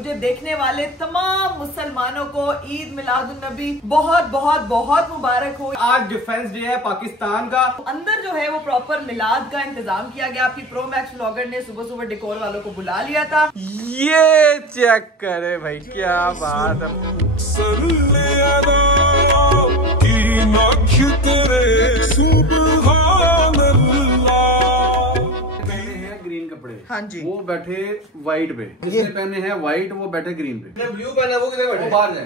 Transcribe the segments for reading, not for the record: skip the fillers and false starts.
मुझे देखने वाले तमाम मुसलमानों को ईद मिलादुन नबी बहुत बहुत बहुत मुबारक हो। आज डिफेंस डे है पाकिस्तान का। अंदर जो है वो प्रॉपर मिलाद का इंतजाम किया गया। आपकी प्रो मैक्स व्लॉगर ने सुबह सुबह डेकोर वालों को बुला लिया था। ये चेक करे भाई, क्या बात है। ग्रीन कपड़े, हाँ जी, वो बैठे व्हाइट पे, जिसने पहने हैं व्हाइट वो बैठे ग्रीन पे। ब्लू पहना वो किधर बैठे? बाहर जाए।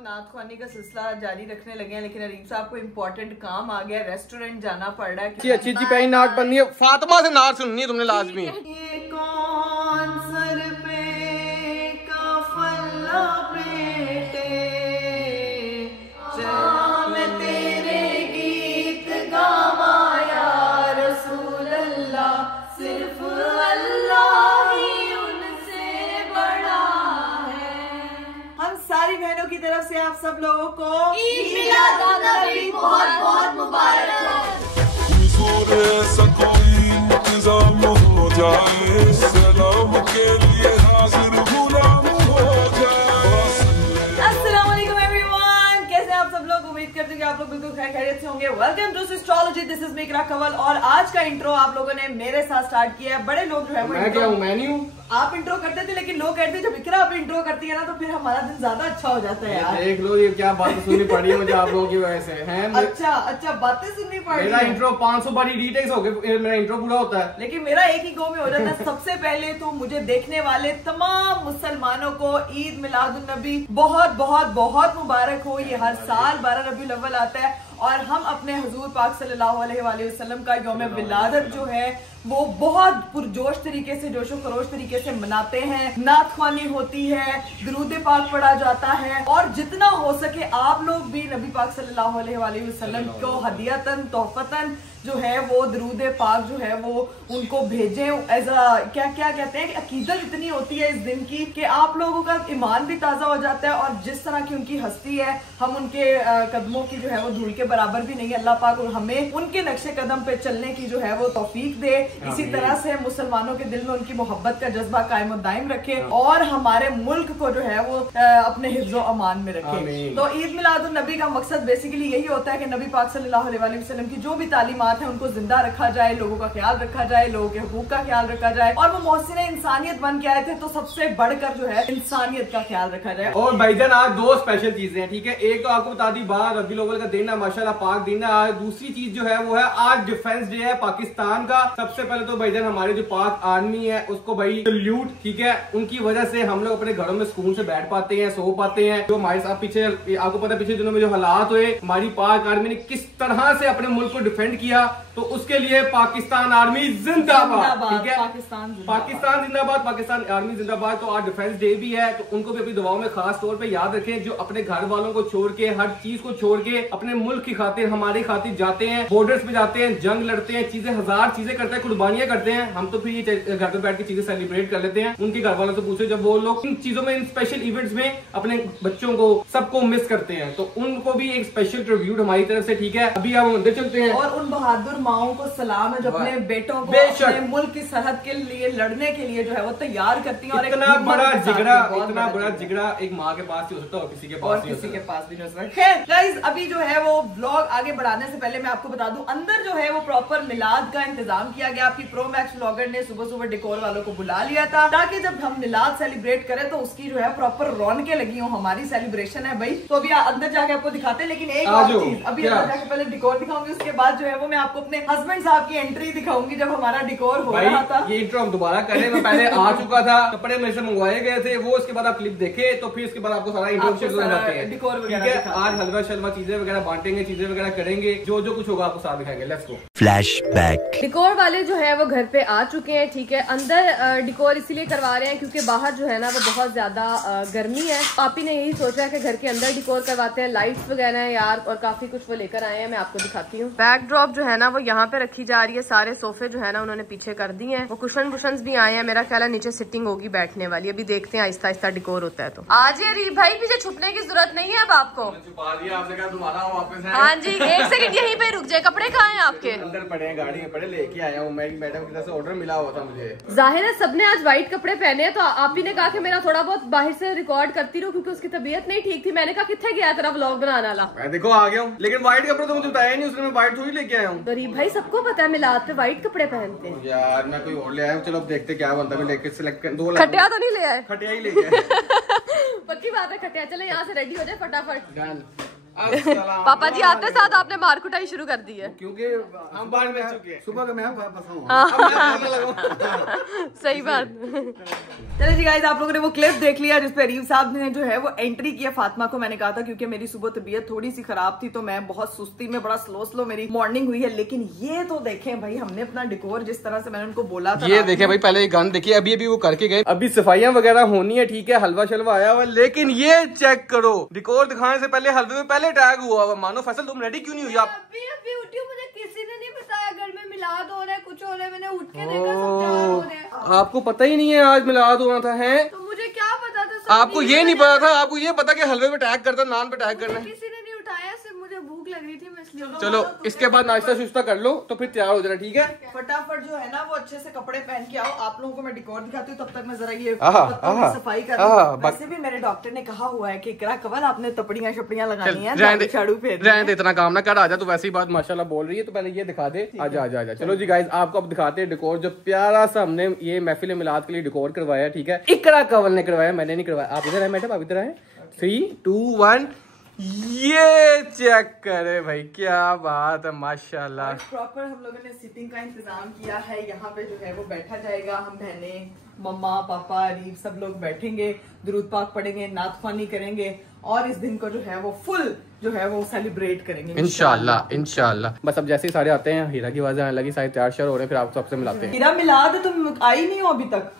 नात ख्वानी का सिलसिला जारी रखने लगे हैं, लेकिन अरीम साहब को इम्पोर्टेंट काम आ गया, रेस्टोरेंट जाना पड़ रहा है। अच्छी अच्छी पहनी नाट बननी है। फातिमा से नाट सुननी है तुमने लाजमी। ये कौन सर पे काफला बेटे, मैं तेरे गीत गावा या रसूल अल्लाह, सिर्फ अल्लाह ही उनसे बड़ा है। हम सारी बहनों की तरफ से आप सब लोगों को ईद मिलादुन नबी बहुत बहुत मुबारक हो। आप लोग बिल्कुल खैरियत से होंगे। Welcome to astrology, this is मेकरा कंवल। और आज का इंट्रो आप लोगों ने मेरे साथ स्टार्ट किया है। बड़े लोग जो है मैं क्या हूँ, मैं नहीं हूँ। आप इंट्रो करते थे, लेकिन लोग कहते थे जब इकरा आप इंट्रो करती है ना तो फिर हमारा दिन ज्यादा अच्छा हो जाता है यार। देख लो ये क्या बातें सुननी पड़ी है मुझे आप लोगों की वजह से हैं। अच्छा बातें सुननी पड़ी। मेरा इंट्रो 500 बारी रीटेक्स हो गए, मेरा इंट्रो पूरा होता है, लेकिन मेरा एक ही गो में हो जाता है। सबसे पहले तो मुझे देखने वाले तमाम मुसलमानों को ईद मिलादुन नबी बहुत बहुत बहुत मुबारक हो। ये हर साल 12 रबीउल अव्वल आता है और हम अपने हुजूर पाक सल्लल्लाहु अलैहि वसल्लम का यौम विलादत जो है वो बहुत पुरजोश तरीके से, जोशो खरोश तरीके से मनाते हैं। नात ख्वानी होती है, दुरूद पाक पढ़ा जाता है और जितना हो सके आप लोग भी नबी पाक सल्लल्लाहु अलैहि वसल्लम को हदियतन तोहफतन जो है वो दुरूद पाक जो है वो उनको भेजें। एज क्या कहते हैं कि अकीदत इतनी होती है इस दिन की कि आप लोगों का ईमान भी ताजा हो जाता है और जिस तरह की उनकी हस्ती है हम उनके कदमों की जो है वो धूल के बराबर भी नहीं है। अल्लाह पाक हमें उनके नक्शे कदम पे चलने की जो है वो तौफीक दे। इसी तरह से मुसलमानों के दिल में उनकी मोहब्बत का जज्बा कायम और दायम रखे और हमारे मुल्क को जो है वो अपने हिफ्ज़ो अमान में रखे। तो ईद मिलादुन नबी का मकसद बेसिकली यही होता है कि नबी पाक सल्लल्लाहु अलैहि वसल्लम की जो भी तालीमात है उनको जिंदा रखा जाए, लोगों का ख्याल रखा जाए, लोगों के हुकूक का ख्याल रखा जाए और वो मोहसिन इंसानियत बन के आए थे तो सबसे बढ़कर जो है इंसानियत का ख्याल रखा जाए। और भाईजान आज दो स्पेशल चीजें हैं, ठीक है। एक तो आपको बता दी 12 रबीउल अव्वल का दिन है, माशाल्लाह पाक दिन है। आज दूसरी चीज जो है वो है आज डिफेंस डे है पाकिस्तान का। सबसे पहले तो भाईजान हमारे जो पाक आर्मी है उसको भाई सल्यूट, ठीक है। उनकी वजह से हम लोग अपने घरों में सुकून से बैठ पाते हैं, सो पाते हैं। जो हमारे साथ पीछे आपको पता है पिछले दिनों में जो हालात हुए, हमारी पाक आर्मी ने किस तरह से अपने मुल्क को डिफेंड किया, तो उसके लिए पाकिस्तान आर्मी जिंदाबाद, ठीक है। पाकिस्तान जिंदाबाद, पाकिस्तान आर्मी जिंदाबाद। तो आज डिफेंस डे भी है तो उनको भी अपनी दुआओं में खास तौर पे याद रखें, जो अपने घर वालों को छोड़ के, हर चीज को छोड़ के अपने मुल्क की खातिर, हमारी खातिर जाते हैं, बॉर्डर्स पे जाते हैं, जंग लड़ते हैं, चीजें हजार चीजें करते हैं, कुर्बानियां करते हैं। हम तो फिर ये घर पे बैठ के चीजें सेलिब्रेट कर लेते हैं। उनके घर वालों से पूछे जब वो लोग इन चीजों में, इन स्पेशल इवेंट्स में अपने बच्चों को सबको मिस करते हैं, तो उनको भी एक स्पेशल ट्रिब्यूट हमारी तरफ से, ठीक है। अभी हम मंदिर चलते हैं और उन बहादुर माओं को सलाम है जो अपने बेटों को अपने मुल्क की सरहद के लिए लड़ने के लिए जो है वो तैयार करती हैं। और इतना बड़ा जिगरा एक माँ के पास ही हो सकता है और किसी के पास भी नहीं हो सकता। खैर गाइस, अभी जो है वो व्लॉग आगे बढ़ाने से पहले मैं आपको बता दूं अंदर जो है वो प्रॉपर मिलाद का इंतजाम किया गया। आपकी प्रो मैक्स व्लॉगर ने सुबह सुबह डेकोर वालों को बुला लिया था ताकि जब हम मिलाद सेलिब्रेट करें तो उसकी जो है प्रॉपर रौनकें लगी हो। हमारी सेलिब्रेशन है भाई, तो अभी अंदर जाके आपको दिखाते हैं। लेकिन एक और चीज, अभी अंदर जाके पहले डेकोर दिखाऊंगी, उसके बाद जो है वो मैं आपको अपने हस्बैंड साहब की एंट्री दिखाऊंगी जब हमारा डिकोर हो रहा था। ये इंट्रो हम दोबारा करें, मैं पहले आ चुका था, कपड़े मेरे से मंगवाए गए थे, वो उसके बाद आप क्लिप देखे तो फिर उसके बाद आपको सारा इंट्रो ठीक है। आज हलवा शलवा चीजें वगैरह बांटेंगे, चीजें वगैरह करेंगे, जो जो कुछ होगा आपको साथ दिखाएंगे। Let's go. फ्लैशबैक। डिकोर वाले जो है वो घर पे आ चुके हैं, ठीक है। अंदर डिकोर इसीलिए करवा रहे हैं क्योंकि बाहर जो है ना वो बहुत ज्यादा गर्मी है। पापी ने यही सोचा है कि घर के अंदर डिकोर करवाते हैं, लाइट्स वगैरह है यार और काफी कुछ वो लेकर आए हैं। मैं आपको दिखाती हूँ। बैकड्रॉप जो है ना वो यहाँ पे रखी जा रही है, सारे सोफे जो है ना उन्होंने पीछे कर दिए हैं, वो कुशन बुशंस भी आए हैं। मेरा ख्याल है नीचे सिटिंग होगी बैठने वाली। अभी देखते हैं आहिस्ता आहिस्ता डिकोर होता है। तो आज ये भाई पीछे छुपने की जरूरत नहीं है अब आपको। छुपा दिया आपने, कहा तुम्हारा वापस है। हाँ जी, एक सेकंड यहीं पे रुक जाए। कपड़े कहाँ हैं आपके? अंदर पड़े हैं, गाड़ी में पड़े, लेके आया हूँ। मैं मैडम की तरफ से ऑर्डर मिला हुआ था मुझे। जाहिर है सबने आज व्हाइट कपड़े पहने हैं, तो आप ही ने कहा कि मेरा थोड़ा बहुत बाहर से रिकॉर्ड करती रहूं क्योंकि उसकी तबीयत नहीं ठीक थी। मैंने कहा कितने गया तेरा व्लॉग बनाने वाला। मैं देखो आ गया हूँ, लेकिन व्हाइट कपड़े तो मुझे बताया नहीं उसने, मैं व्हाइट थोड़ी लेके आया हूँ। गरीब भाई सबको पता है मिलाद पे व्हाइट कपड़े पहनते हैं। यार मैं कोई और ले आया हूँ, चलो अब देखते क्या बनता है। लेके सिलेक्ट कर 2 खटिया तो नहीं ले आए? खटिया ही ले गया। पक्की बात है खटिया। चले यहाँ से रेडी हो जाए फटाफट। अस्सलाम पापा जी आते साथ आपने मार कुटाई शुरू कर दी है, क्योंकि हम बाहर में चुके हैं। सुबह का मैं वापस आऊँ। सही बात। चलिए जी गाइस, आप लोगों ने वो क्लिप देख लिया जिसपे अरीफ साहब ने जो है वो एंट्री किया फातिमा को। मैंने कहा था क्योंकि मेरी सुबह तबीयत थोड़ी सी खराब थी तो मैं बहुत सुस्ती में, बड़ा स्लो मेरी मॉर्निंग हुई है। लेकिन ये तो देखें भाई, हमने अपना डिकोर जिस तरह से मैंने उनको बोला था, ये देखे भाई, पहले ये गन देखिए, अभी वो करके गए। अभी सफाइयां वगैरह होनी है, ठीक है, हलवा शलवा आया हुआ, लेकिन ये चेक करो, डिकोर दिखाने से पहले हलवे में पहले टैग हुआ हुआ। मानो फैसल तुम रेडी क्यों नहीं हुई? आप अभी उठी हूँ, मुझे किसी ने नहीं बताया घर में मिलाद हो रहा है, कुछ हो रहा है। मैंने उठ के देखा सब तैयार हो रहे हैं। आपको पता ही नहीं है आज मिलाद होना था है? तो मुझे क्या पता था? आपको ये नहीं पता था? आपको ये पता कि हलवे पे टैग करता, नान पे टैग करना है? किसी ने नहीं उठाया, सिर्फ मुझे भूख लग रही थी, मैं इसलिए। चलो इसके बाद नाश्ता शुश्ता कर लो तो फिर तैयार हो जाना, ठीक है? फटाफट जो है ना वो अच्छे से कपड़े पहन के आओ। आप लोगों को मैं डिकोर दिखाती हूँ, तब तक मैं जरा ये पत्तों की सफाई कर रही हूँ। वैसे भी मेरे डॉक्टर ने कहा हुआ है कि इकरा कवल आपने तपड़ियां शपड़ियां लगानी है, झाड़ू फेर रहने दे, इतना काम ना कर, आजा। तो वैसे ही बात माशाल्लाह बोल रही है, तो पहले ये दिखा दे। आजा आजा आजा। चलो जी गाइस, आपको अब दिखाते हैं डिकोर, जो प्यारा सा हमने ये महफिल मिलाद के लिए डिकोर करवाया, ठीक है? इकरा कवल ने करवाया, मैंने नहीं करवाया। आप इधर है मैडम, आप इधर है। 3, 2, 1 ये चेक करे भाई, क्या बात है माशाल्लाह। प्रॉपर हम लोगों ने सिटिंग का इंतजाम किया है। यहाँ पे जो है वो बैठा जाएगा, हम बहनें, मम्मा, पापा, अरीब सब लोग बैठेंगे, दुरूद पाक पढ़ेंगे, नात ख्वानी करेंगे और इस दिन को जो है वो फुल जो है वो सेलिब्रेट करेंगे इंशाल्लाह इंशाल्लाह। बस अब जैसे ही सारे आते हैं, हीरा की आवाज़ें आने लगी, सारे तैयार श्यार हो रहे हैं, फिर आपको सबसे मिलाते हैं। हीरा मिलाद तुम आई नहीं हो अभी तक,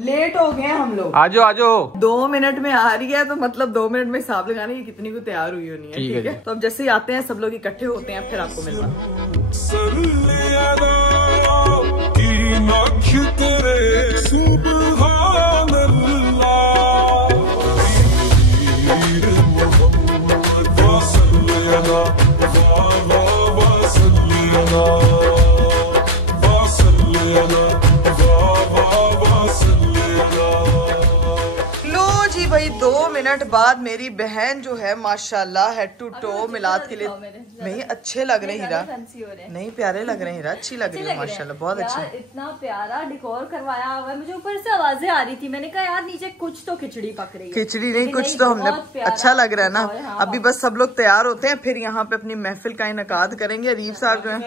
लेट हो गए हम लोग। आजो आजो। 2 मिनट में आ रही है तो मतलब 2 मिनट में हिसाब लगाने की कितनी को तैयार हुई होनी है, ठीक है? तो अब जैसे ही आते हैं सब लोग इकट्ठे होते हैं, फिर आपको मिलता भाई 2 मिनट बाद मेरी बहन जो है माशाल्लाह हेड टू टो मिलाद के लिए नहीं अच्छे लग रहे हीरा, नहीं प्यारे लग रहे हीरा, अच्छी लग रही है माशाल्लाह, बहुत अच्छी। इतना प्यारा डिकोर करवाया हुआ है, मुझे ऊपर से आवाजें आ रही थी, मैंने कहा यार नीचे कुछ तो खिचड़ी पक रही है। खिचड़ी नहीं, कुछ तो हमने अच्छा लग रहा है ना। अभी बस सब लोग तैयार होते हैं, फिर यहाँ पे अपनी महफिल का इनेकाद करेंगे। अरीब साहब जो है,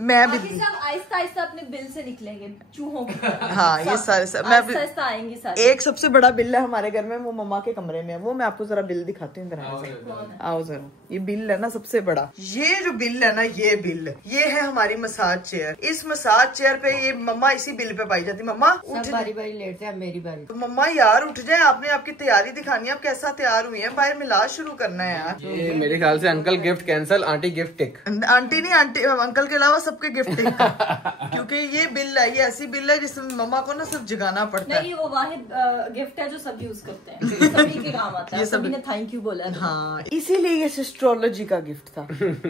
मैं भी आहिस्ता आहिस्ता अपने बिल से निकलेंगे चूहों की। हाँ ये सारे मैं भी आएंगे सारे। एक सबसे बड़ा बिल है हमारे घर में, वो मम्मा के कमरे में है, वो मैं आपको जरा बिल दिखाती हूँ। आओ जरा, ये बिल है ना सबसे बड़ा, ये जो बिल है ना, ये बिल, ये है हमारी मसाज चेयर। इस मसाज चेयर पे ये मम्मा इसी बिल पे पाई जाती। मम्मा उठ, बारी बारी लेटते हैं, मेरी बारी। तो मम्मा यार उठ जाए, आपने आपकी तैयारी दिखानी है, आप कैसा तैयार हुई है, बाहर मिलाद शुरू करना है यार। ये मेरे ख्याल से uncle gift cancel, aunty gift tick. Aunty नहीं, आंटी अंकल के अलावा सबके गिफ्ट टिक क्योंकि ये बिल है, ये ऐसी बिल है जिसमें मम्मा को ना सिर्फ जगाना पड़ता है। नहीं, वो वाहिद गिफ्ट है जो सब यूज करते हैं, सभी के काम आता है। सभी ने थैंक यू बोला। हाँ, इसीलिए ये सिस्ट्रोलॉजी का गिफ्ट था,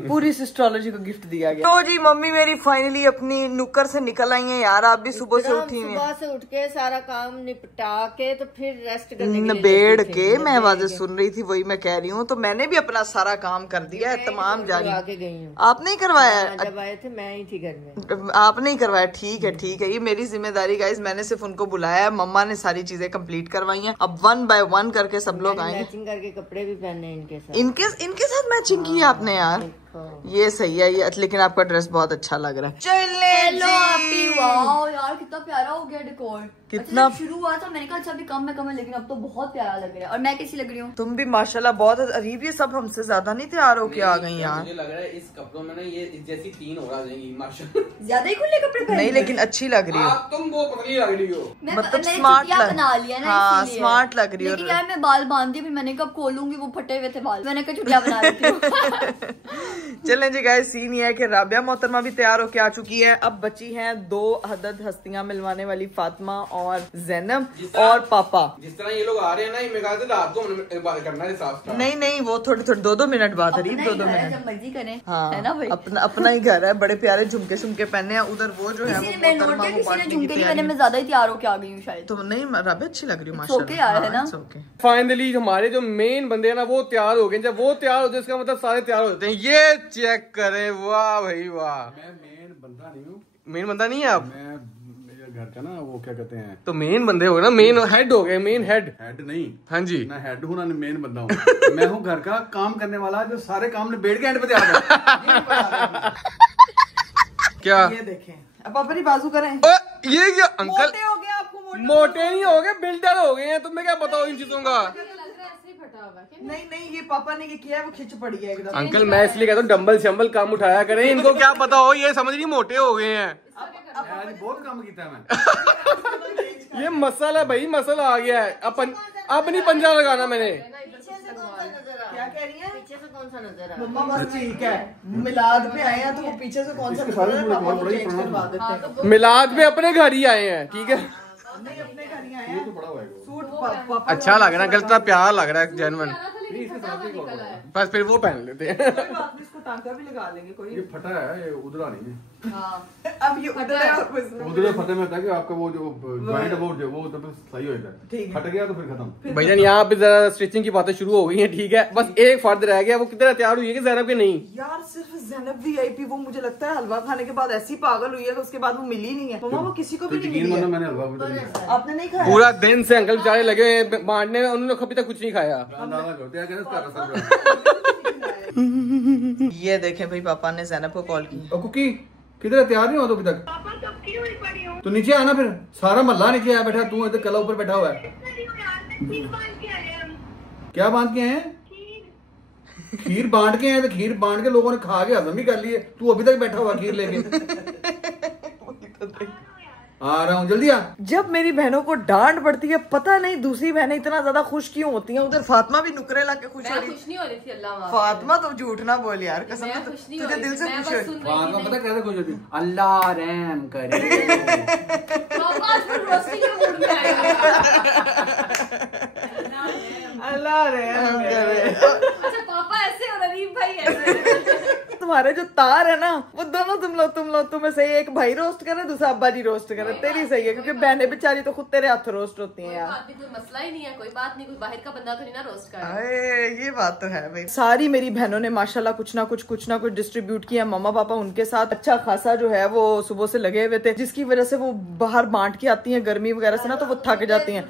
पूरी सिस्ट्रोलॉजी को गिफ्ट दिया गया। तो जी मम्मी मेरी फाइनली अपनी नुक्कर से निकल आई है यार, आप भी सुबह से उठी हैं। सुबह से उठ के सारा काम निपटा के तो फिर रेस्ट करने नबेड़ के मैं आवाजें सुन रही थी, वही मैं कह रही हूँ। तो मैंने भी अपना सारा काम कर दिया है, तमाम जारी। आप नहीं करवाया? जब आए थे मैं ही थी घर में। आप नहीं करवाया, ठीक है ठीक है, ये मेरी जिम्मेदारी गाइस, मैंने सिर्फ उनको बुलाया है, मम्मा ने सारी चीजें कंप्लीट करवाई हैं। अब 1 बाय 1 करके सब लोग आएंगे। मैचिंग करके कपड़े भी पहने इनके साथ मैचिंग की आपने यार, ये सही है ये, लेकिन आपका ड्रेस बहुत अच्छा लग रहा है। चले यार कितना प्यारा हो गया डेकोर। कितना अच्छा, शुरू हुआ था मैंने कहा अच्छा अभी कम है, लेकिन अब तो बहुत प्यारा लग रहा है। और मैं कैसी लग रही हूँ? तुम भी माशाल्लाह बहुत अरीब, ये सब हमसे ज्यादा नहीं तैयार होके आ गई यार। मुझे लग रहा है इस कपड़ों में ना ये जैसी 3 और आ जाएंगी माशाल्लाह। ज्यादा ही खुले कपड़े पहने। नहीं लेकिन अच्छी लग रही हो तुम, वो पतली लग रही हो, मतलब स्मार्ट बना लिया ना। हाँ स्मार्ट लग रही हो। लेकिन यार मैं बाल बांध दिए, मैंने कब खोलूंगी, वो फटे हुए थे बाल, मैंने कहा चुटिया बना लेती हूँ। चलें जी गाइस, सीन ये है कि राबिया मोहतरमा भी तैयार होके आ चुकी है। अब बची हैं 2 हदद हस्तियां मिलवाने वाली, फातिमा और जैनब और पापा। जिस तरह ये लोग आ रहे हैं ना, ये रात को करना है साफ। नहीं वो थोड़ी 2-2 मिनट बाद करीब 2-2 मिनट जब मर्जी करें। हाँ है ना भाई, अपना ही घर है। बड़े प्यारे झुमके शुमके पहने हैं। उधर वो जो है झुमके लिए मैंने ज्यादा ही तैयार होके आ गई हूँ शायद। तो नहीं राबे अच्छी लग रही हूँ माशाल्लाह। है ना। फाइनली हमारे जो मेन बंदे हैं ना वो तैयार हो गए। जब वो तैयार होते हैं इसका मतलब सारे तैयार होते हैं। ये चेक करें, वाह भाई वाह। मैं मेन बंदा नहीं हूँ। मेन बंदा नहीं है आप? मैं मेरे घर का ना वो क्या कहते हैं, तो मेन बंदे हो गए ना, मेन हेड हो गए, मेन हेड। हेड नहीं। हाँ जी, ना हेड हूँ ना मेन बंदा हूँ। मैं हूँ घर का काम करने वाला जो सारे काम निबेड़ के एंड पे तैयार है। क्या ये देखें अब अपनी बाजू करें। ये क्या अंकल मोटे हो गए आपको? मोटे नहीं हो गए, बिल्डर हो गए हैं। तुम्हें क्या बताओ इन चीजों का? नहीं ये पापा ने किया है, वो खिंच पड़ी है एकदम। अंकल मैं इसलिए कहता हूँ डंबल शंबल काम उठाया करें। इनको क्या पता हो, ये समझ नहीं मोटे हो गए हैं। आज बहुत काम किया है मैं। ये मसाला भाई, मसाला आ गया है। अब नहीं पंजा लगाना मैंने। क्या कह रही है? पीछे से कौन सा नजर है? मम्मा बस ठीक है, मिलाद पे आए हैं तो वो पीछे से कौन सा नजर है? पापा को चेंज करवा देते हैं। मिलाद में अपने घर ही आए हैं, ठीक है। नहीं अपने घर ही आए हैं। तो बड़ा होगा सूट पापा अच्छा लग रहा है, गलता प्यार लग रहा है जेन्युइन। बस फिर वो पहन लेते हैं। कोई बात नहीं, इसको टांका भी लगा लेंगे कोई। ये फटा है, ये उधरा नहीं है। अब ये उधर है और उसमें उधर फटे में होता है कि आपका वो जो जॉइंट है वो तब सही हो जाता है। ठीक है। फट गया तो फिर खत्म। भैया यहाँ पे जरा स्टिचिंग की बातें शुरू हो गई हैं, ठीक है। बस एक फर्द रह गया, वो कितना तैयार हुई है कि ज़ैनब के नहीं? यार सिर्फ ज़ैनब VIP वो मुझे लगता है हलवा खाने के बाद ऐसी पागल हुई है कि उसके बाद वो मिली नहीं है। मम्मा वो किसी को भी नहीं मिली है। मैंने हलवा भी दिया। आपने नहीं खाया? पूरा दिन से अंकल बेचारे लगे हैं बांटने में, उन्होंने अभी तक कुछ नहीं खाया। ये देखें भाई, पापा ने ज़ैनब को कॉल की। कुकी किधर तैयार नहीं हो तो अभी तक? तो नीचे आना, फिर सारा महल्ला नीचे आया बैठा, तू इधर कला ऊपर बैठा हुआ है। क्या बांध के हैं? खीर बांट के हैं। तो खीर बांट के लोगों ने खा के हजम भी कर लिए, तू अभी तक बैठा हुआ खीर लेके। आ रहा हूँ, जल्दी आ। जब मेरी बहनों को डांट पड़ती है, पता नहीं दूसरी बहनें इतना ज्यादा खुश क्यों होती हैं। उधर फातिमा भी नुकरे ला के खुश हो रही। खुश नहीं हो रही थी अल्लाह। फातिमा तो झूठ ना बोल यार, कसम से तुझे दिल से खुश हो। फातिमा पता कैसे खुश होती? अल्लाह रहम करे। अल्लाह रहम करे। अच्छा पापा ऐसे और अरीब भाई ऐसे। तुम्हारे जो तार है ना, वो दोनों तुम लो तुम्हें सही है। एक भाई रोस्ट करे, दूसरा अब्बा जी रोस्ट करे। तेरी सही है, क्योंकि बहनें बेचारी तो खुद तेरे हाथ रोस्ट होती हैं यार। कोई मसला ही नहीं है, कोई बात नहीं, कोई बाहर का बंदा तो नहीं ना रोस्ट कर। अरे ये बात तो है भाई। सारी मेरी बहनों ने माशाल्लाह कुछ ना कुछ डिस्ट्रीब्यूट किया। मम्मा पापा उनके साथ अच्छा खासा जो है वो सुबह से लगे हुए थे, जिसकी वजह से वो बाहर बांट के आती हैं गर्मी वगैरह से ना, तो वो थक जाती हैं।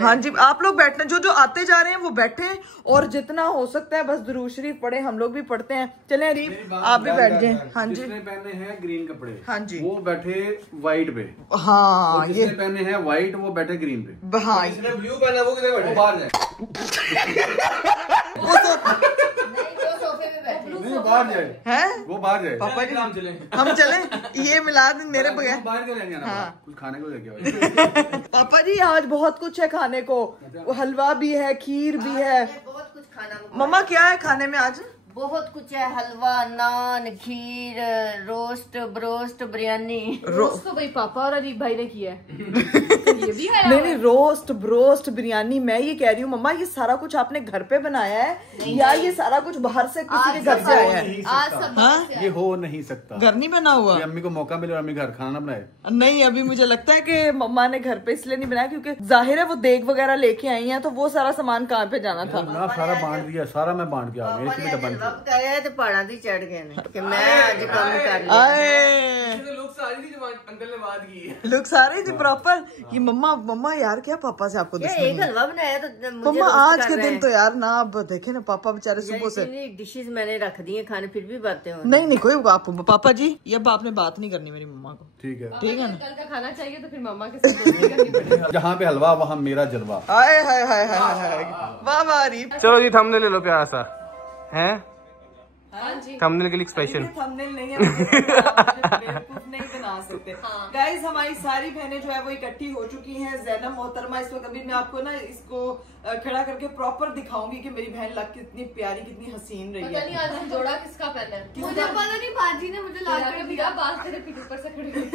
हाँ जी, आप लोग बैठने, जो आते जा रहे हैं वो बैठे, और जितना हो सकता है बस दुरूद शरीफ पढ़े। हम लोग भी पढ़ते हैं। चले अरीब आप भी बैठ जाए। हाँ जी, जिसने पहने हैं ग्रीन कपड़े, हाँ जी, वो बैठे व्हाइट पे। हाँ जिसने पहने हैं व्हाइट वो बैठे ग्रीन पे। हाँ जिसने ब्लू पहना वो किधर बैठे? वो बाहर जाए। नहीं बाहर जाए हैं वो बाहर जाए। पापा जी हम चले। हम चले, ये मिलाद मेरे बगैर। बाहर क्यों लेंगे ना? हाँ। कुछ खाने को लेके पापा जी आज बहुत कुछ है खाने को। हलवा भी है, खीर भी है। बहुत कुछ खाना। मम्मा क्या है खाने में आज? बहुत कुछ है, हलवा, नान, खीर, रोस्ट, ब्रोस्ट, बिरयानी। रोस्ट तो भाई पापा और अरीब भाई ने किया है। ये भी है नहीं रोस्ट ब्रोस्ट बिरयानी। मैं ये कह रही हूँ मम्मा, ये सारा कुछ आपने घर पे बनाया है या ये सारा कुछ बाहर से किसी के घर से आया है? आज सब हाँ? ये हो नहीं सकता। घर नहीं बना हुआ? अम्मी को मौका मिले और अम्मी घर खाना बनाए। नहीं अभी मुझे लगता है कि मम्मा ने घर पे इसलिए नहीं बनाया क्योंकि जाहिर है वो देग वगैरह लेके आई हैं, तो वो सारा सामान कहाँ पे जाना था। ना सारा बांट दिया, सारा मैं बांट के आ गया। एक मिनट बंद तो पहाड़ा दी चढ़ गए ने कि मैं आज काम कर लिया। आए लोग सारी थी जो अंकल ने बात की है। लुक सारे थी प्रॉपर। कि मम्मा यार क्या पापा से आपको दुश्मनी? एक हलवा बनाया तो मम्मा आज के दिन तो यार ना, अब देखे ना पापा बेचारे सुबह से डिशेज मैंने रख दी है खाने, फिर भी बातें हो। नहीं कोई आप पापा जी, ये अब आपने बात नहीं करनी मेरी मम्मा को। ठीक है ना? कल का खाना चाहिए तो फिर मम्मा के साथ दोस्ती करनी पड़ेगी। जहाँ पे हलवा वहाँ मेरा जलवा। हाय हाय हाय हाय हाय, वाह वाह अरीब। चलो जी थंबनेल ले लो प्यारा सा है। हाँ जी, थंबनेल के लिए स्पेशल थंबनेल नहीं है, बेवकूफ नहीं बना सकते। गाइस हमारी सारी बहनें जो है वो इकट्ठी हो चुकी हैं। ज़ैनब मोहतरमा इस वक्त, अभी मैं आपको ना इसको खड़ा करके प्रॉपर दिखाऊंगी कि मेरी बहन लग कितनी प्यारी कितनी हसीन रही पता नहीं है। आज हम जोड़ा किसका पहना है। मुझे पता नहीं, बाजी ने मुझे ला के दिया, बात तेरे पीठ ऊपर से खड़ी हुई।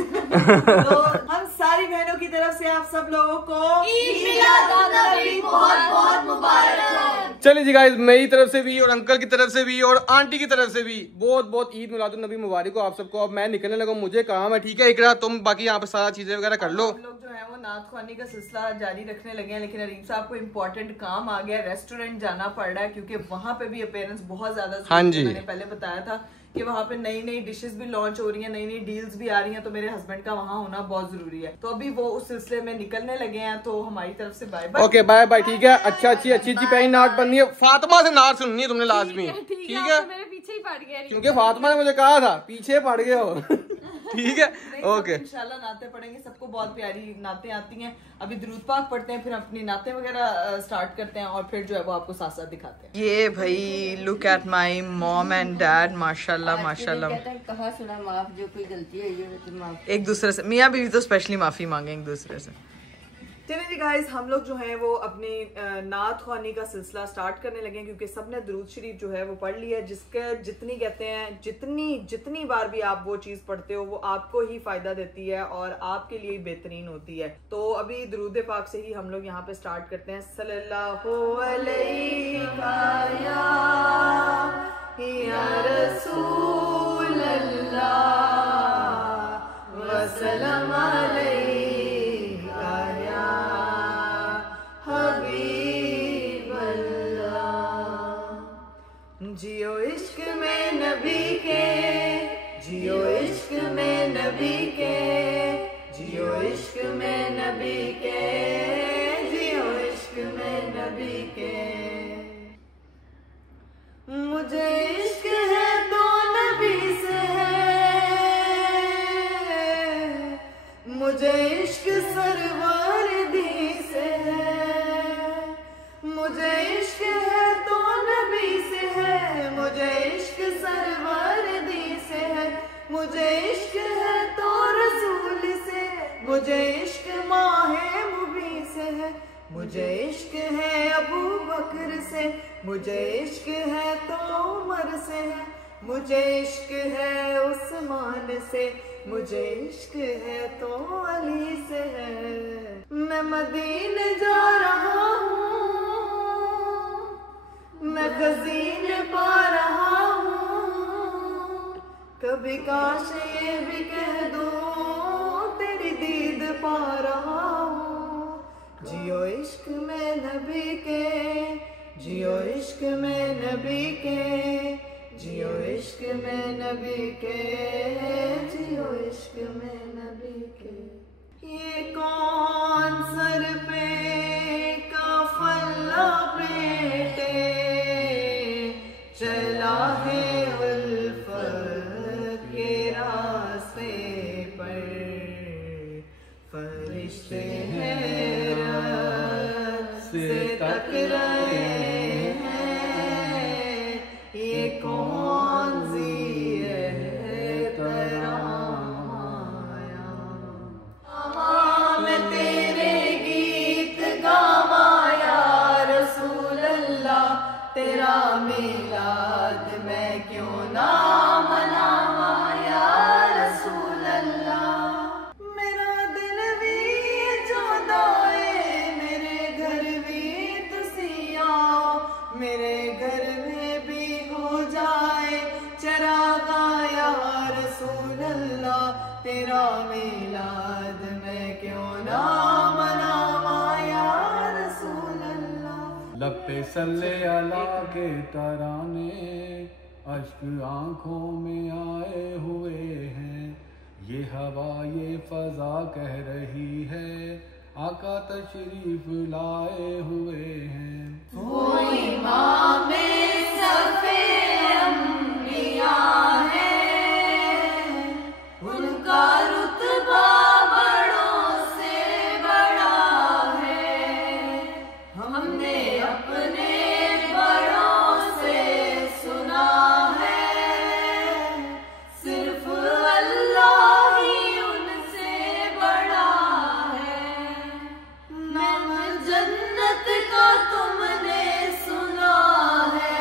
तो हम सारी भाई बहनों की तरफ से आप सब लोगों को ईद मिलादुन्नबी बहुत बहुत मुबारक हो। चलिए जी गाइस, मेरी तरफ से भी और अंकल की तरफ से भी और आंटी की तरफ से भी बहुत बहुत ईद मिलादुन्नबी मुबारक हो आप सबको। अब मैं निकलने लगा, मुझे काम है, ठीक है। इकरा तुम बाकी यहाँ पे सारा चीजें वगैरह कर लो। हम लोग जो है वो नात ख्वानी का सिलसिला जारी रखने लगे हैं, लेकिन अरीब साहब को इम्पोर्टेंट काम आ गया, रेस्टोरेंट जाना पड़ रहा है क्योंकि वहाँ पे भी अपीयरेंस बहुत ज्यादा। हाँ जी, मैंने पहले बताया था कि वहाँ पे नई नई डिशेस भी लॉन्च हो रही हैं, नई नई डील्स भी आ रही हैं, तो मेरे हस्बैंड का वहाँ होना बहुत जरूरी है। तो अभी वो उस सिलसिले में निकलने लगे हैं, तो हमारी तरफ से bye bye. Okay bye bye, ठीक है। अच्छी पहली नाट बननी है। फातिमा से नाट सुननी है तुमने लाजमी, ठीक है। तो मेरे पीछे ही पड़ गया क्योंकि फातिमा ने मुझे कहा था पीछे पड़ गए हो। ठीक है, ओके। इंशाल्लाह नाते पढ़ेंगे, सबको बहुत प्यारी नाते आती हैं। अभी दुरूद पाक पढ़ते हैं, फिर अपनी नाते वगैरह स्टार्ट करते हैं और फिर जो है वो आपको साथ साथ दिखाते हैं। ये भाई look at my mom and dad, माशाल्लाह माशाल्लाह। कहा सुना माफ, जो कोई गलती हुई है तो माफ। एक दूसरे से मियाँ बीवी तो स्पेशली माफी मांगे एक दूसरे से। चलिए जी गाइस, हम लोग जो है वो अपनी नात ख्वानी का सिलसिला स्टार्ट करने लगे हैं क्योंकि सबने दुरूद शरीफ जो है वो पढ़ लिया है। जिसके जितनी कहते हैं जितनी बार भी आप वो चीज पढ़ते हो वो आपको ही फायदा देती है और आपके लिए बेहतरीन होती है। तो अभी दुरूद पाक से ही हम लोग यहाँ पे स्टार्ट करते हैं। सल्लल्लाहु अलैका या रसूल अल्लाह वसल्लम अलैका या हबीब अल्लाह। जियो इश्क में नबी के, जियो इश्क में नबी के, जियो इश्क में नबी के, जियो इश्क में नबी के। मुझे इश्क है तो नबी से है, मुझे इश्क सरवर दी से है। मुझे इश्क है तो नबी से है, मुझे इश्क सरवर दी से है। मुझे इश्क है तो रसूल से, मुझे इश्क माहे मुबी से है। मुझे इश्क है अबू बकर से, मुझे इश्क है तो उमर से है। मुझे इश्क है उस्मान से, मुझे इश्क है तो अली से है। मैं मदीने जा रहा हूँ, मैं खजीने पा रहा हूँ, कभी काश ये भी कह दूँ तेरी दीद पा रहा हूँ। जियो इश्क में नबी के, जियो इश्क में नबी के, जियो इश्क में नबी के, जियो इश्क में नबी के। ये कौन सर पे काफिला बेटे चला है उल्फत के रास्ते पर, फरिश्ते हैं से तक रहे हैं। ये कौन सी है तराया, मैं तेरे गीत गावा या रसूल अल्लाह। तेरा मिलाद मैं क्यों ना मनावा या रसूल अल्लाह। मेरा दिल भी चाहता है मेरे घर भी तुसी आओ, मेरे घर में भी हो जाए चरागा या रसूल अल्लाह। तेरा मिलाद मैं क्यों ना मनावा या रसूल अल्लाह। लब पे सल्ले अला के तराने अश्क आंखों में आए हुए हैं। ये हवा ये फजा कह रही है आका तशरीफ लाए हुए हैं। वो इमाम सफे अंबिया है, उनका रुतबा बड़ों से बड़ा है। हमने अपने बड़ों से सुना है, सिर्फ अल्लाह ही उनसे बड़ा है। नाम जन्नत का तुमने सुना है,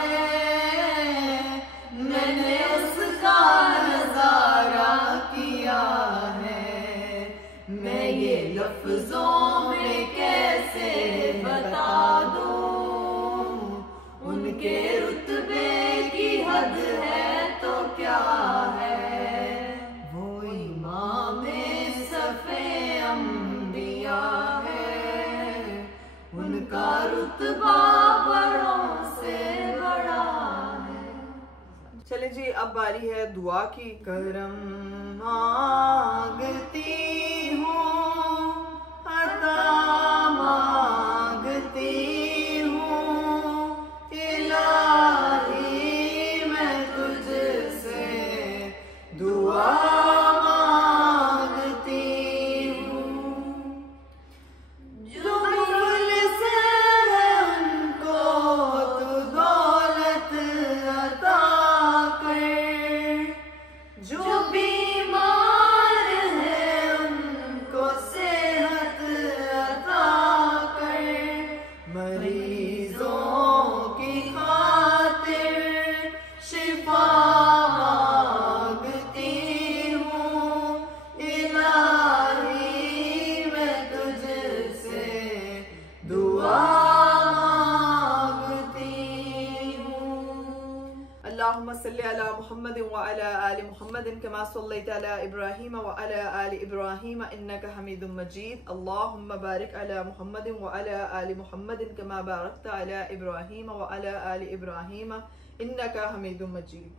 रुतबा बड़ों से बड़ा है। चले जी, अब बारी है दुआ की। करम मांगती हूँ, अता मांगती हूँ, इलाही मैं तुझसे दुआ मांगती हूँ। जो मुफलिस है उनको तू दौलत अता कर, जो बीमार है उनको सेहत अता कर, मरीजों की खातिर शिफा मांगती हूँ, इलाही मैं तुझसे दुआ मांगती हूँ। अल्लाहुम्मा सल्ली अला मुहम्मद व अला आलि मुहम्मद कमा सल्लैता अला इब्राहीम व अला आलि इब्राहीम इन्नका हमीदुम मजीद। अल्लाहुम्मा बारिक अला मुहम्मद व अला आलि मुहम्मद कमा बारकता अला इब्राहीम व अला आलि इब्राहीम इन्नका हमीदुम मजीद।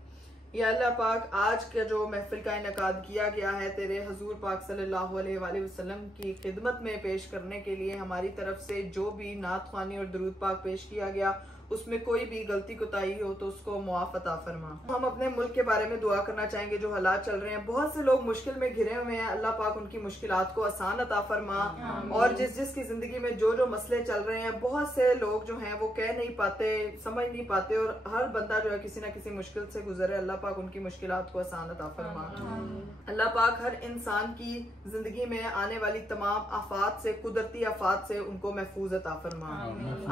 या अल्लाह पाक, आज का जो महफिल का इनकाद किया गया है तेरे हजूर पाक सल्लल्लाहु अलैहि वसल्लम की खिदमत में पेश करने के लिए, हमारी तरफ से जो भी नात ख्वानी और दरूद पाक पेश किया गया उसमें कोई भी गलती कोताही हो तो उसको मुआफ अता फरमा। हम अपने मुल्क के बारे में दुआ करना चाहेंगे। जो हालात चल रहे हैं, बहुत से लोग मुश्किल में घिरे हुए हैं, अल्लाह पाक उनकी मुश्किलात को आसान अता फरमा। और जिस जिस की जिंदगी में जो जो मसले चल रहे हैं, बहुत से लोग जो हैं वो कह नहीं पाते, समझ नहीं पाते, और हर बंदा जो है किसी ना किसी मुश्किल से गुजरे। अल्लाह पाक उनकी मुश्किलात को आसान अता फरमा। अल्लाह पाक हर इंसान की जिंदगी में आने वाली तमाम आफात से, कुदरती आफात से उनको महफूज अता फरमा।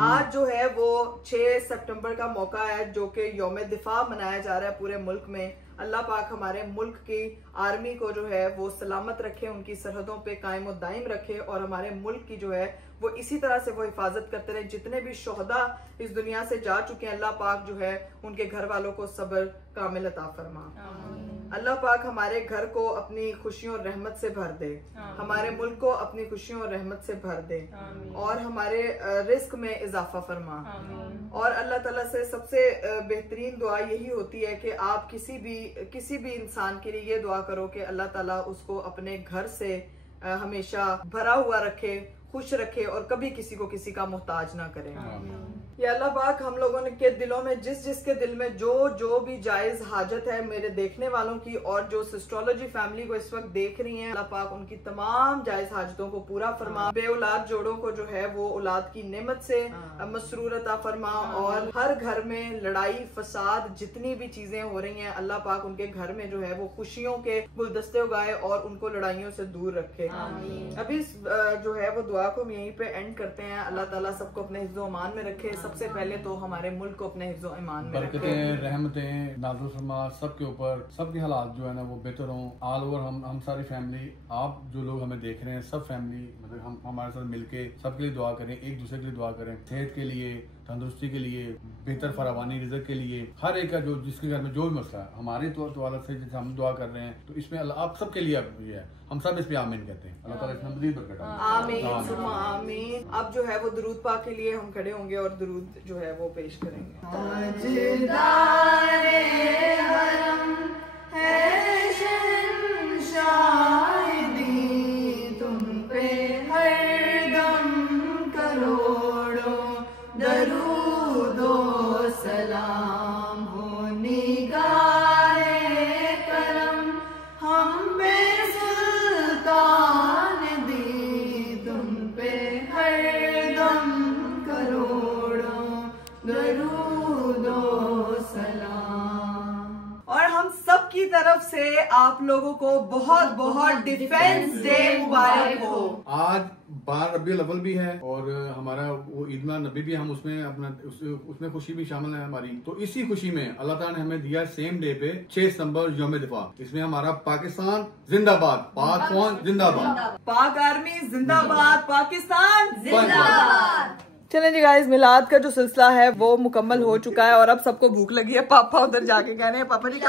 आज जो है वो 6 सितंबर का मौका है, जो कि यौम दिफा मनाया जा रहा है पूरे मुल्क में। अल्लाह पाक हमारे मुल्क की आर्मी को जो है वो सलामत रखे, उनकी सरहदों पे कायम और दायम रखे, और हमारे मुल्क की जो है वो इसी तरह से वो हिफाजत करते रहे। जितने भी शोहदा इस दुनिया से जा चुके हैं, अल्लाह पाक जो है उनके घर वालों को सब्र कामिल अता फरमा। अल्लाह पाक हमारे घर को अपनी खुशियों और रहमत से भर दे, हमारे मुल्क को अपनी खुशियों और रहमत से भर दे, और हमारे रिस्क में इजाफा फरमा। और अल्लाह ताला से सबसे बेहतरीन दुआ यही होती है कि आप किसी भी इंसान के लिए ये दुआ करो कि अल्लाह ताला उसको अपने घर से हमेशा भरा हुआ रखे, खुश रखे, और कभी किसी को किसी का मोहताज ना करे। या अल्लाह पाक हम लोगों के दिलों में जिसके दिल में जो भी जायज हाजत है, मेरे देखने वालों की और जो सिस्ट्रोलॉजी फैमिली को इस वक्त देख रही हैं, अल्लाह पाक उनकी तमाम जायज हाजतों को पूरा फरमा। बे औलाद जोड़ों को जो है वो औलाद की नेमत से मसरूर अता फरमा, और हर घर में लड़ाई फसाद जितनी भी चीजें हो रही हैं, अल्लाह पाक उनके घर में जो है वो खुशियों के गुलदस्ते उगाए और उनको लड़ाइयों से दूर रखे। अभी जो है वो दुआ को हम यहीं पे एंड करते हैं। अल्लाह ताला सबको अपने हिफ्ज़ो अमान में रखे। सबसे पहले तो हमारे मुल्क को अपने हिफ्ज़ो अमान में रखे, बरकतें, रहमतें नाज़िल फरमा सबके ऊपर, सबके हालात जो है ना वो बेहतर हों। ऑल ओवर हम सारी फैमिली, आप जो लोग हमें देख रहे हैं, सब फैमिली मतलब हम हमारे साथ मिलके सबके लिए दुआ करें, एक दूसरे के लिए दुआ करें, सेहत के लिए, तंदुरुस्ती के लिए, बेहतर फरावानी रिज़्क़ के लिए, हर एक का जो जिसके घर में जो भी मसला है, हमारे तौर से जैसे हम दुआ कर रहे हैं, तो इसमें अल्लाह आप सबके लिए ये है, हम सब इस पे आमीन कहते हैं। अल्लाह ताला इसमें मज़ीद बरकत दे। आमीन सुम्मा आमीन। अब जो है वो दुरूद पाक के लिए हम खड़े होंगे और दुरूद जो है वो पेश करेंगे। ताजदारे हरम है शहंशाही, तुम पे हरदम करोड़ों दरूदो सलाम हो, निगाहे करम हम पे सुल्तान दी, तुम पे हरदम करोड़ों दरूदो सलाम। और हम सब की तरफ से आप लोगों को बहुत बहुत डिफेंस डे मुबारक हो। आज 12 रबीउल अव्वल भी है और हमारा वो ईद मिलाद नबी भी, हम उसमें अपना उसमें खुशी भी शामिल है हमारी। तो इसी खुशी में अल्लाह ताला ने हमें दिया सेम डे पे 6 सितंबर यौम दिफा। इसमें हमारा पाकिस्तान जिंदाबाद, पाक फौज जिंदाबाद, पाक आर्मी जिंदाबाद, पाकिस्तान जिंदाबाद। चले जी गाइस, मिलाद का जो सिलसिला है वो मुकम्मल हो चुका है और अब सबको भूख लगी है। पापा उधर जाके कह रहे हैं पापा जी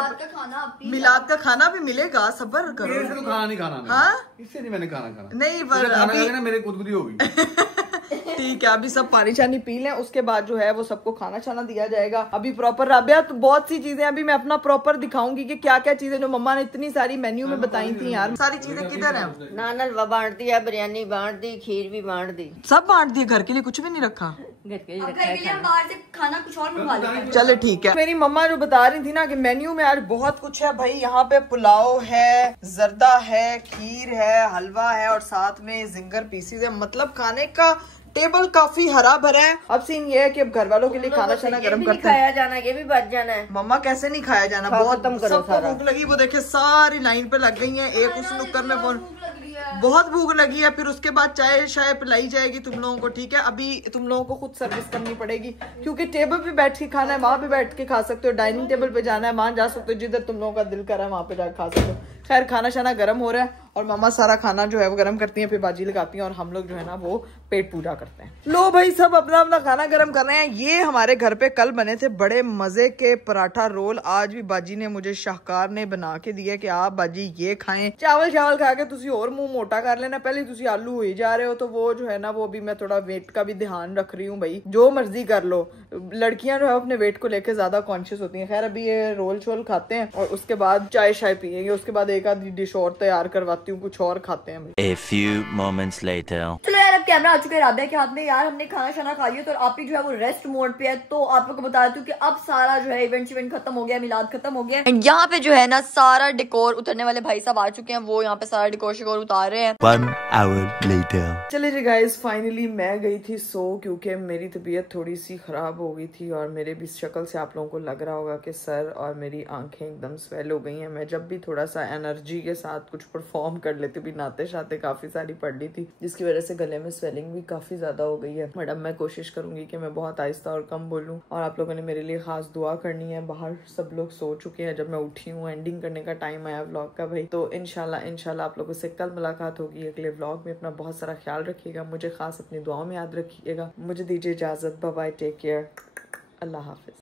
मिलाद का खाना भी मिलेगा, सब्र करो। तो खाना नहीं खाना, हाँ इससे नहीं मैंने खाना नहीं खाना मेरे गुदगुदी होगी। ठीक है, अभी सब पानी शानी पी लें, उसके बाद जो है वो सबको खाना छाना दिया जाएगा। अभी प्रॉपर राबिया तो बहुत सी चीजें अभी मैं अपना प्रॉपर दिखाऊंगी कि क्या क्या चीजें जो मम्मा ने इतनी सारी मेन्यू में बताई थी यार। सारी चीजें किधर है? नान हलवा बांट दिया, बिरयानी बांट दी, खीर भी बांट दी, सब बांट दिए, घर के लिए कुछ भी नहीं रखा। घर के लिए अब घर के लिए हम बाहर से खाना कुछ और मंगवा लेते हैं। चले ठीक है। मेरी मम्मा जो बता रही थी ना कि मेन्यू में आज बहुत कुछ है भाई। यहाँ पे पुलाव है, जर्दा है, खीर है, हलवा है और साथ में जिंगर पीसीज है। मतलब खाने का टेबल काफी हरा भरा है। अब सीन ये है कि अब घर वालों के लिए खाना शाना गर्म करते हैं। खाया जाना, ये भी बच जाना है। मम्मा कैसे नहीं खाया जाना, बहुत सबको भूख लगी। वो देखे सारी लाइन पे लग गई है। एक उस नुक्कर में बहुत भूख लगी है। फिर उसके बाद चाय शाय पिलाई जाएगी तुम लोगों को, ठीक है। अभी तुम लोगों को खुद सर्विस करनी पड़ेगी क्योंकि टेबल पे बैठ के खाना है, वहां पे बैठ के खा सकते हो। डाइनिंग टेबल पे जाना है, वहां जा सकते हो, जिधर तुम लोगों का दिल कर रहा है वहां पे जाकर खा सकते हो। खैर खाना शाना गर्म हो रहा है और मम्मा सारा खाना जो है वो गर्म करती हैं, फिर बाजी लगाती हैं और हम लोग जो है ना वो पेट पूजा करते हैं। लो भाई सब अपना अपना खाना गर्म कर रहे हैं। ये हमारे घर पे कल बने थे बड़े मजे के पराठा रोल। आज भी बाजी ने मुझे शाहकार ने बना के दिया कि आप बाजी ये खाएं। चावल चावल खा के तुसी और मुंह मोटा कर लेना, पहले तुसी आलू हो ही जा रहे हो। तो वो जो है ना वो अभी मैं थोड़ा वेट का भी ध्यान रख रही हूँ भाई। जो मर्जी कर लो, लड़कियां जो है अपने वेट को लेकर ज्यादा कॉन्शियस होती हैं। खैर अभी ये रोल शोल खाते हैं और उसके बाद चाय शाय पियेंगे। उसके बाद एक आधी डिश और तैयार करवाती हूँ, कुछ और खाते हैं। A few moments later. चलो यार अब कैमरा आ चुका है राबिया के हाथ में। यार हमने खाना शाना खा लिया तो आप ही जो है वो रेस्ट मोड पे है। तो आप लोग को बता देती हूँ कि अब सारा जो है इवेंट खत्म हो गया, मिलाद खत्म हो गया। एंड यहाँ पे जो है ना सारा डेकोर उतरने वाले भाई साहब आ चुके हैं। वो यहाँ पे सारा डेकोर शिकोर उतार रहे हैं। 1 hour later. चले जी गाइस, फाइनली मैं गई थी सो, क्योंकि मेरी तबीयत थोड़ी सी खराब हो गई थी और मेरे भी शक्ल से आप लोगों को लग रहा होगा कि सर और मेरी आंखें एकदम स्वेल हो गई हैं। मैं जब भी थोड़ा सा एनर्जी के साथ कुछ परफॉर्म कर लेती भी, नाते शाते काफी सारी पढ़ ली थी, जिसकी वजह से गले में स्वेलिंग भी काफी ज्यादा हो गई है। मैडम मैं कोशिश करूंगी कि मैं बहुत आहिस्ता और कम बोलूं और आप लोगों ने मेरे लिए खास दुआ करनी है। बाहर सब लोग सो चुके हैं, जब मैं उठी हूँ एंडिंग करने का टाइम आया व्लॉग का भाई। तो इंशाल्लाह आप लोगों से कल मुलाकात होगी अगले व्लॉग में। अपना बहुत सारा ख्याल रखिएगा, मुझे खास अपनी दुआओं में याद रखिएगा। मुझे दीजिए इजाजत, बाय बाय, टेक केयर, अल्लाह हाफिज।